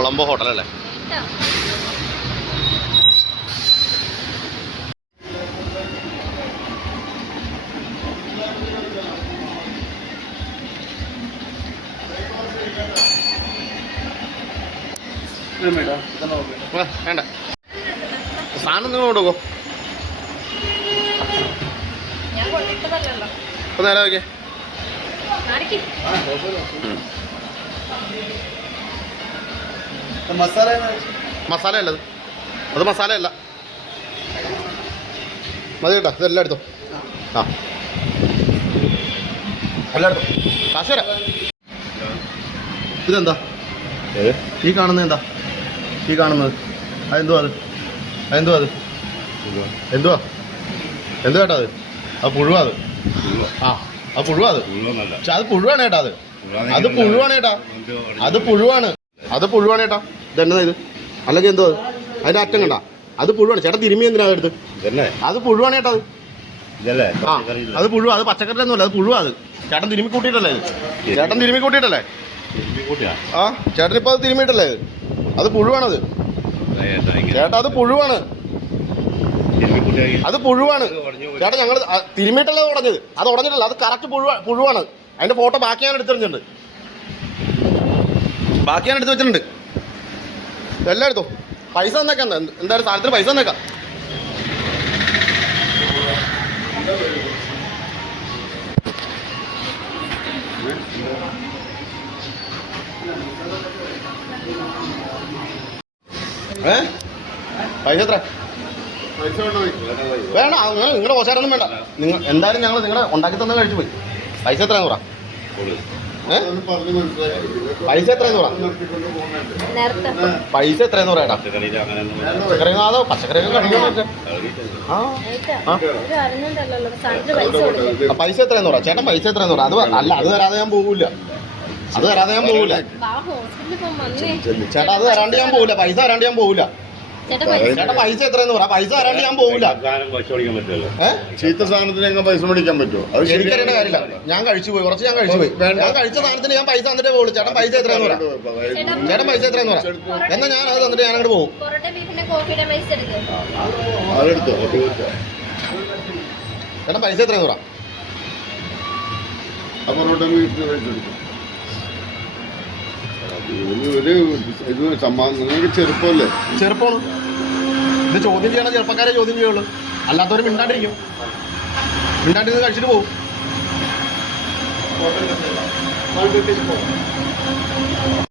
കൊളംബോ ഹോട്ടലല്ലേ? വേണ്ട സാധനം നിങ്ങൾ കൊണ്ടുപോകോ. ഇപ്പൊ നേരെ നോക്കിയേ. മസാല അല്ലത്, അത് മസാല അല്ല. മതി കേട്ടോ, ഇതെല്ലാം എടുത്തോ. ആ എല്ലാം എടുത്തോ, കാശ് തരാം. ഇതെന്താ ഈ കാണുന്നത്? എന്താ ഈ കാണുന്നത്? അതെന്തുവാ അത്? അതെന്തുവാ അത്? എന്തുവാ എന്തുവാ കേട്ടോ അത്? അത് പുഴുവാ അത്. ആ അത് പുഴുവാ അത്. പക്ഷെ അത് പുഴുവാണ് കേട്ടോ. അത് പുഴുവാണ് കേട്ടാ. അത് പുഴുവാണ്. അത് പുഴുവാണ് കേട്ടാ. ഇതെന്നതാ ഇത്? അല്ലെങ്കിൽ എന്തോ അതിന്റെ അറ്റം കണ്ടാ? അത് പുഴുവാണ്. ചേട്ടൻ തിരുമ്മി എന്തിനാ എടുത്ത്? അത് പുഴുവാണ് കേട്ടോ. അത് ആ അത് പുഴുവാ. അത് പച്ചക്കറി ഒന്നുമല്ല, അത് പുഴുവാ. അത് ചേട്ടൻ തിരുമ്മി കൂട്ടിയിട്ടല്ലേ ഇത്? ചേട്ടൻ തിരുമ്മി കൂട്ടിയിട്ടല്ലേ? ആ ചേട്ടൻ ഇപ്പൊ അത് തിരുമ്മിയിട്ടല്ലേ ഇത്? അത് പുഴുവാണത് ചേട്ടാ. അത് പുഴുവാണ്. അത് പുഴുവാണ് ചേട്ടാ. ഞങ്ങൾ തിരുമ്മിയിട്ടല്ലേ ഉടഞ്ഞത്. അത് ഉടഞ്ഞിട്ടല്ല, അത് കറക്റ്റ് പുഴുവാണ്. അതിന്റെ ഫോട്ടോ ബാക്കി ഞാൻ എടുത്തിട്ടുണ്ട്. ബാക്കി ഞാൻ എടുത്ത് വെച്ചിട്ടുണ്ട്. എല്ലാം എടുത്തോ. പൈസ തന്നേക്കാം. എന്തായാലും സാധനത്തിന് പൈസ തന്നേക്കാം. പൈസ എത്ര? വേണ്ട, നിങ്ങളുടെ പോഷാരൊന്നും വേണ്ട. നിങ്ങൾ എന്തായാലും ഞങ്ങൾ നിങ്ങളെ ഉണ്ടാക്കി തന്നെ കഴിച്ചു പോയി. പൈസ എത്രയാന്ന് പറ. പൈസ എത്രയെന്ന് പറ. പൈസ എത്രയെന്ന് പറയാ. പച്ചക്കറി അതോ പച്ചക്കറിയൊക്കെ കഴിക്കാൻ. പൈസ എത്രയെന്ന് പറ ചേട്ടൻ. പൈസ എത്രയെന്ന് പറ. അത് അല്ല, അത് തരാതെ ഞാൻ പോകൂല. അത് തരാതെ ഞാൻ പോകൂല ചേട്ടാ. അത് തരാണ്ട് ഞാൻ പോകൂല. പൈസ തരാണ്ട് ഞാൻ പോകൂല ചേട്ടാ. പൈസ എത്രയെന്ന് പറ. പൈസ തരാണ്ട് ഞാൻ പോകൂല. ചീത്ത സാധനത്തിന് എങ്ങനെ പൈസ മേടിക്കാൻ പറ്റുമോ? അത് എനിക്കറിയേണ്ട കാര്യമില്ല. ഞാൻ കഴിച്ചു പോയി, കുറച്ച് ഞാൻ കഴിച്ചു പോയി. ഞാൻ കഴിച്ച സാധനത്തിന് ഞാൻ പൈസ തന്നിട്ടേ പോകുള്ളൂ. ചേട്ടൻ പൈസ എത്രയെന്ന് പറ. ചേട്ടൻ പൈസ എത്രയെന്ന് പറ. എന്നാ ഞാൻ അത് തന്നിട്ട് ഞാൻ അങ്ങോട്ട് പോകും. അതെടുത്തോ. ചേട്ടൻ പൈസ എത്രയെന്ന് പറ. ഇത് നിങ്ങൾക്ക് ചെറുപ്പമല്ലേ? ചെറുപ്പമാണ്. ഇത് ചോദ്യം ചെയ്യണം, ചെറുപ്പക്കാരെ ചോദ്യം ചെയ്യുള്ളൂ. അല്ലാത്തവർ മിണ്ടാണ്ടിരിക്കും. മിണ്ടാണ്ടിരുന്ന് കഴിച്ചിട്ട് പോകും.